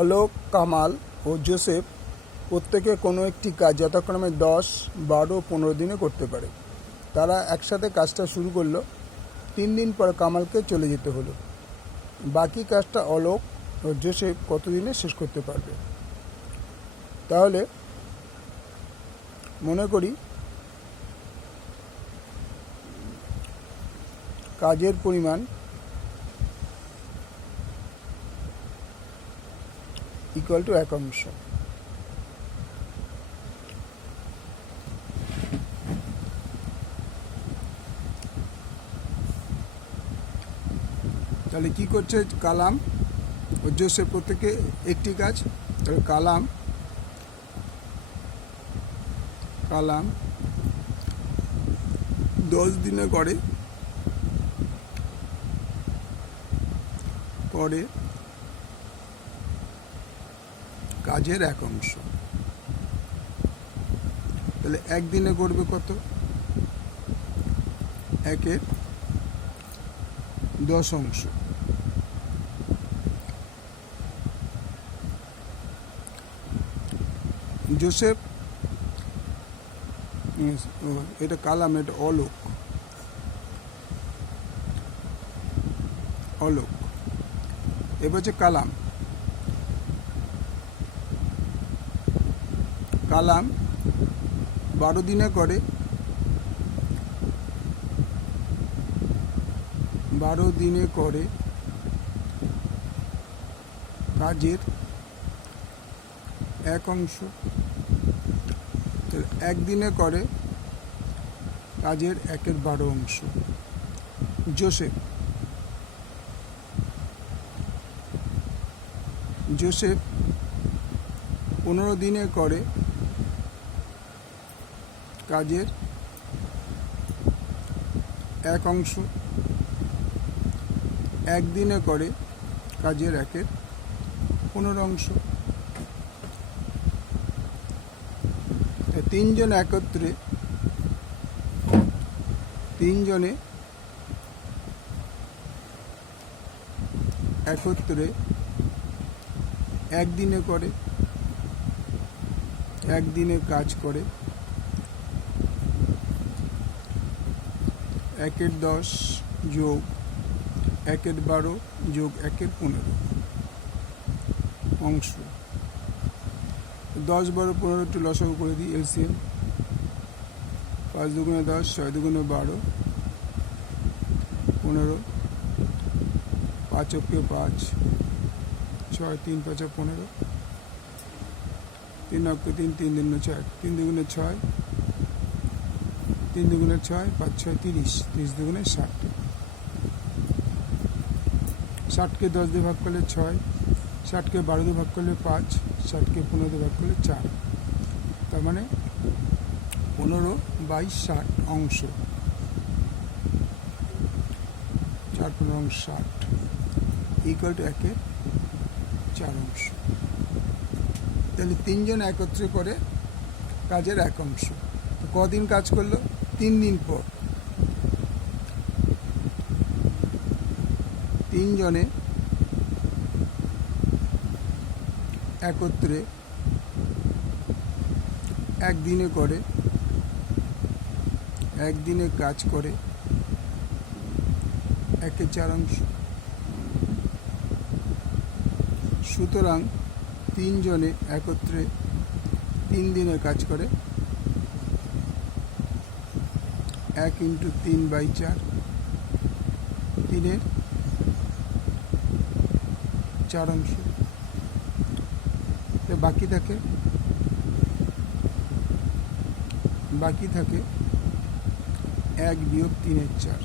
অলোক, কামাল ও Joseph প্রত্যেকে কোনো একটি কাজ যথাক্রমে 10, 12, 15 দিনে করতে পারে। তারা একসাথে কাজটা শুরু করলো। 3 দিন পর কামালকে চলে যেতে হলো। বাকি কাজটা অলোক ও জোসেফ কতদিনে শেষ করতে পারবে? তাহলে মনে করি কাজের পরিমাণ ইকুয়াল টু একাংশ। তাহলে কি করছে কালাম ও জোসেফ? প্রত্যেকে একটি কাজ। তাহলে কালাম 10 দিনে করে কাজের একাংশ। তাহলে একদিনে করবে কত? 1/10। জোসেফ, এটা কালাম, এটা অলোক। এবার হচ্ছে কালাম 12 দিনে করে 12 দিনে করে কাজের একাংশ। একদিনে করে কাজের 1/12। জোসেফ 15 দিনে করে কাজের একাংশ। একদিনে করে কাজের 1/15। তিনজনে একত্রে একদিনে করে, একদিনে কাজ করে 1/10 যোগ 1/12 যোগ 1/15 অংশ। 10, 12, 15 একটু লসাগু করে দিই, এলসিএম। 5 দুগুণে 10, 6 দুগুণে 12, 15, 5 অক্ষে 5, 6, 3 5 15, 3 অক্ষে 3, 3 দুগুণে 6, 3 দুগুণে 6, 3 দুগুণে 6, 5 6 30, 30 দুগুণে 60। 60কে 10 দিয়ে ভাগ করলে 6, 60কে 12 দিয়ে ভাগ করলে 5, 60কে 15 দিয়ে ভাগ করলে 4। তার মানে 15/60 অংশ। 4×15=60 ইকুয়াল টু 1/4। তাহলে তিনজন একত্রে করে কাজের একাংশ। তো কদিন কাজ করলো? 3 দিন পর। তিনজনে একত্রে একদিনে করে, একদিনে কাজ করে 1/4। সুতরাং তিনজনে একত্রে 3 দিনে কাজ করে 1 × 3/4, 3/4। বাকি থাকে 1 বিয়োগ 3/4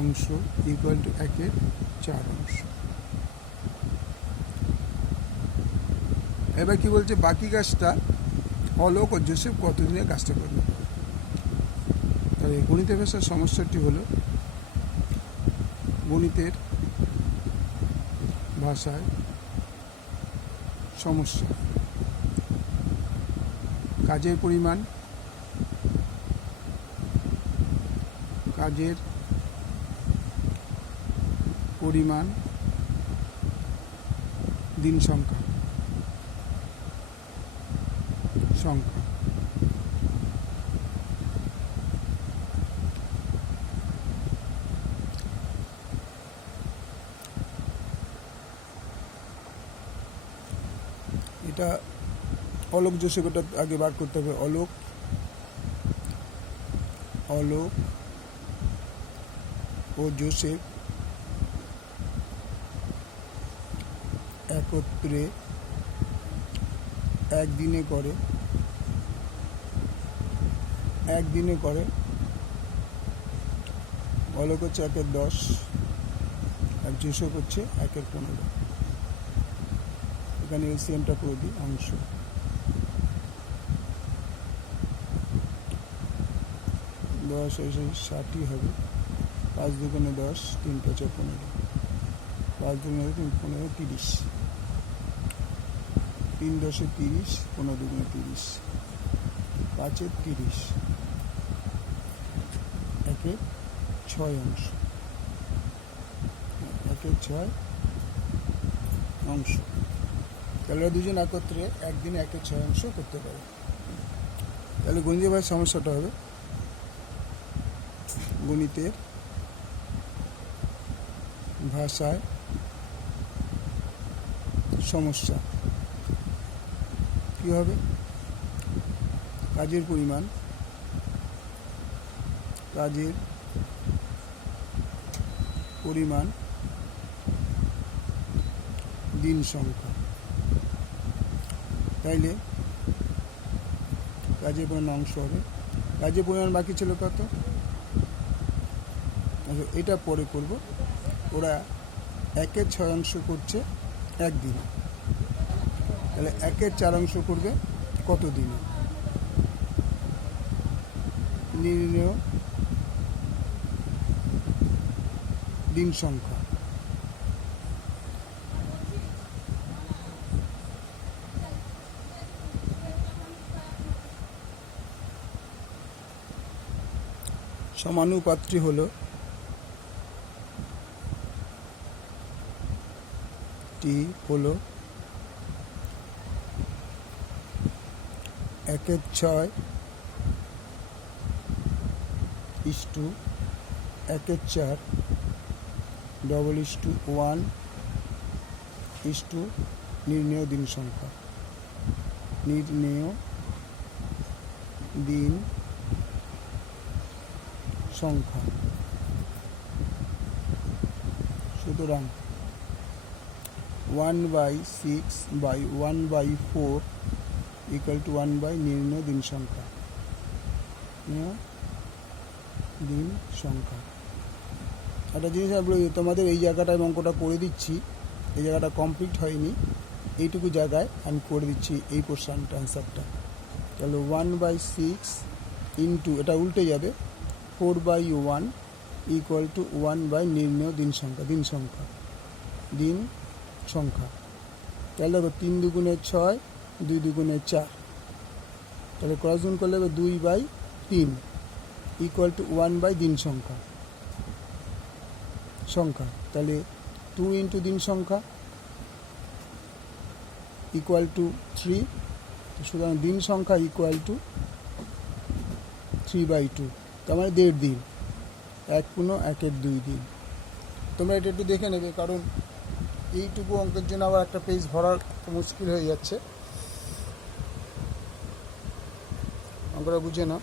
অংশ ইকুয়াল টু 1/4। এবার কি বলছে? বাকি কাজটা অলোক ও জোসেফ কতদিনে কাজটা করবে? তাহলে গণিতের ভাষার সমস্যাটি হলো, গণিতের ভাষায় সমস্যা কাজের পরিমাণ, কাজের পরিমাণ দিন সংখ্যা এটা অলোক জোসেফ, এটা আগে বার করতে হবে। অলোক ও জোসেফ একত্রে একদিনে করে অলোক হচ্ছে 1/10 আর জোসেফ হচ্ছে 1/15। এখানে এলসিএমটা করে দিই, অংশ 10 60 হবে। 5 দুগুণে 10, 3 5 15, 5 দুগুণে 15 30, 3 10 30, 15 দুগুণে 30, 5 30, 1/6 অংশ, 1/6 অংশ। তাহলে দুজন একত্রে একদিনে 1/6 অংশ করতে পারে। তাহলে গণিতের ভাই সমস্যাটা হবে গণিতের ভাষায় সমস্যা। কী হবে? কাজের পরিমাণ দিন সংখ্যা। তাইলে কাজের পরিমাণ অংশ হবে। কাজের পরিমাণ বাকি ছিল কত? আচ্ছা, এটা পরে করব। ওরা 1/6 অংশ করছে একদিনে, তাহলে 1/4 অংশ করবে কত দিনে? নির্ণেয় দিন সংখ্যা। সমানুপাত্রী হলো টি হলো 1/6 = 1/4 1 নির্ণেয় দিন সংখ্যা। সুতরাং 1/6/1/4 = 1 নির্ণেয় দিন সংখ্যা। একটা জিনিস তোমাদের এই জায়গাটায় অঙ্কটা করে দিচ্ছি, এই জায়গাটা কমপ্লিট হয়নি, এইটুকু জায়গায় আমি করে দিচ্ছি এই পোর্শনটা, অ্যান্সারটা। তাহলে 1/6 ইন্টু, এটা উল্টে যাবে, 4/1 = 1 নির্ণেয় দিন সংখ্যা। তাহলে দেখো 3 দুগুণে 6, 2 দুগুণে 4, তাহলে ক্রস গুণ করলে 2/3 = 1 দিন সংখ্যা। তাহলে 2 ইন্টু দিন সংখ্যা = 3। সুতরাং দিন সংখ্যা = 3/2, তার মানে 1.5 দিন। 1/2 দিন। তোমরা এটা একটু দেখে নেবে, কারণ এইটুকু অঙ্কের জন্য আবার একটা পেজ ভরার মুশকিল হয়ে যাচ্ছে। অঙ্কটা বুঝে নাও।